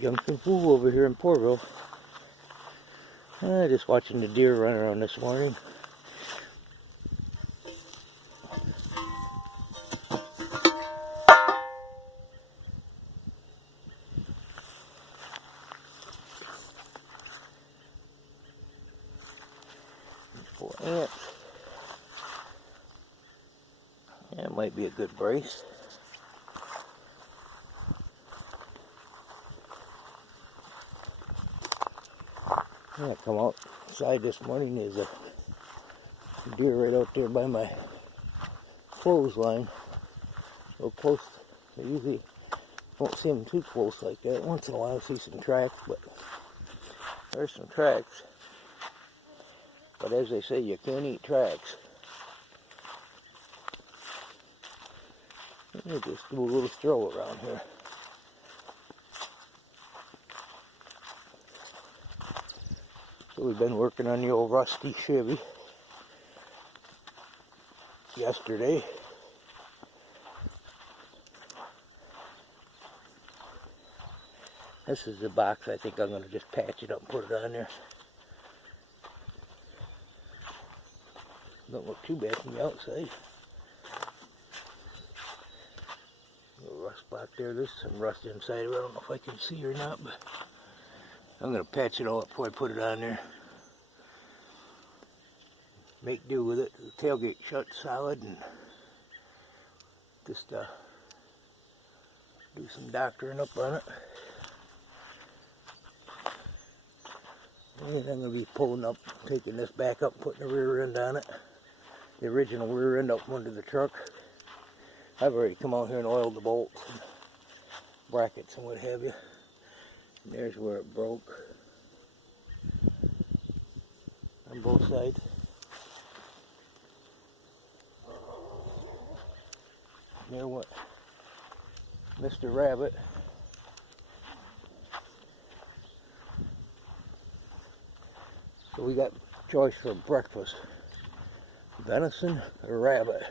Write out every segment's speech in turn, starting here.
Junction Pool over here in Poorville. Just watching the deer run around this morning. These 4 ants. That might be a good brace. Yeah, I come outside this morning, there's a deer right out there by my clothesline. So close, I usually don't see them too close like that. Once in a while I see some tracks, but there's some tracks. But as they say, you can't eat tracks. Let me just do a little stroll around here. So we've been working on the old rusty Chevy yesterday. This is the box. I think I'm going to just patch it up and put it on there. Don't look too bad from the outside. Little rust back there. There's some rust inside. I don't know if I can see or not, but I'm going to patch it all up before I put it on there. Make do with it. The tailgate shut solid and just do some doctoring up on it. And I'm going to be pulling up, taking this back up, putting the rear end on it. The original rear end up under the truck. I've already come out here and oiled the bolts and brackets and what have you. And there's where it broke on both sides. There went Mr. Rabbit. So we got choice for breakfast: venison or rabbit.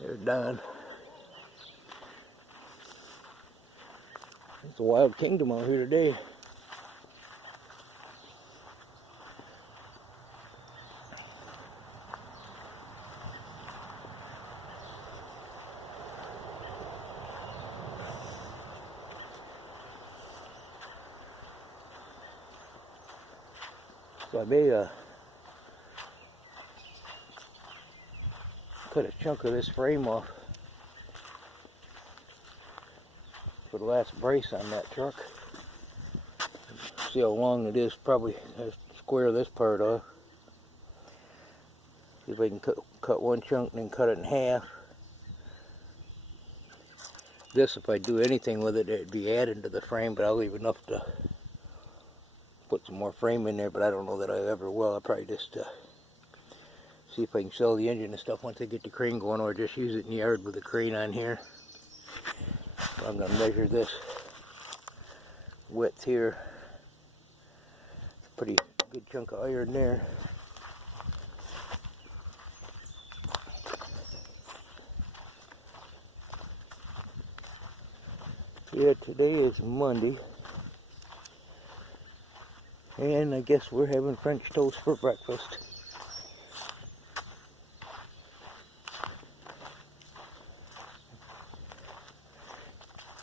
There's Don. It's a wild kingdom out here today. So I may cut a chunk of this frame off for the last brace on that truck. See how long it is. Probably have to square this part off. See if I can cut one chunk and then cut it in half. This, if I do anything with it, it'd be added to the frame, but I'll leave enough to put some more frame in there, but I don't know that I ever will. I'll probably just see if I can sell the engine and stuff once I get the crane going, or just use it in the yard with the crane on here. So I'm going to measure this width here. It's a pretty good chunk of iron there. Yeah, today is Monday. And I guess we're having French toast for breakfast.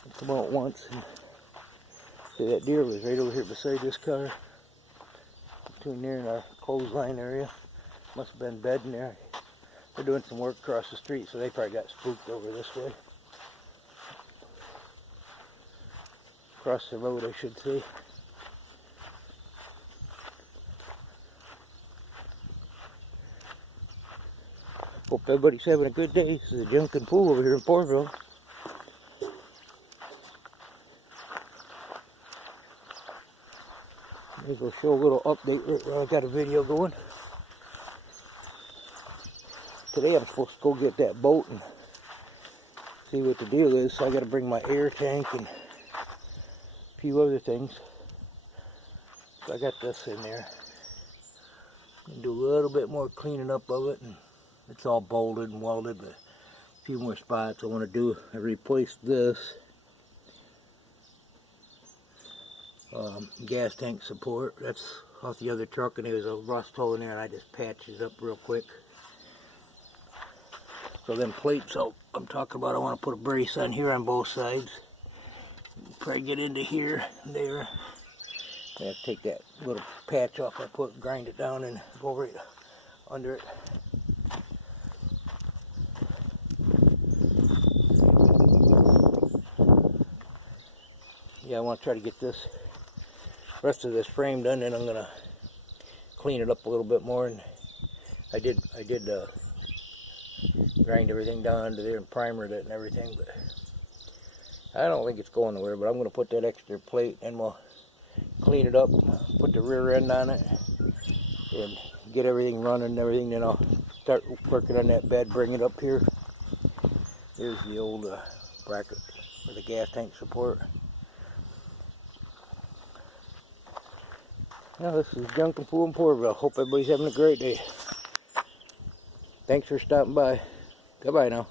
I come out once and see that deer was right over here beside this car. Between there and our clothesline area. Must have been bedding there. They're doing some work across the street, so they probably got spooked over this way. Across the road, I should say. Hope everybody's having a good day. This is a Junction Pool over here in Poorville. Maybe we'll show a little update right while I got a video going. Today I'm supposed to go get that boat and see what the deal is. So I got to bring my air tank and a few other things. So I got this in there. And do a little bit more cleaning up of it, and it's all bolted and welded, but a few more spots I want to do. I replaced this gas tank support. That's off the other truck, and there was a rust hole in there, and I just patched it up real quick. So them plates I'm talking about, I want to put a brace on here on both sides. Probably get into here and there. I have to take that little patch off I put, grind it down, and go right under it. Yeah, I want to try to get this rest of this frame done, and I'm gonna clean it up a little bit more. And I did grind everything down under there and primered it and everything, but I don't think it's going nowhere. But I'm gonna put that extra plate and we'll clean it up, put the rear end on it, and get everything running and everything. Then I'll start working on that bed, bring it up here. There's the old bracket for the gas tank support. Now, this is Junk and Pool in Poorville. Hope everybody's having a great day. Thanks for stopping by. Goodbye now.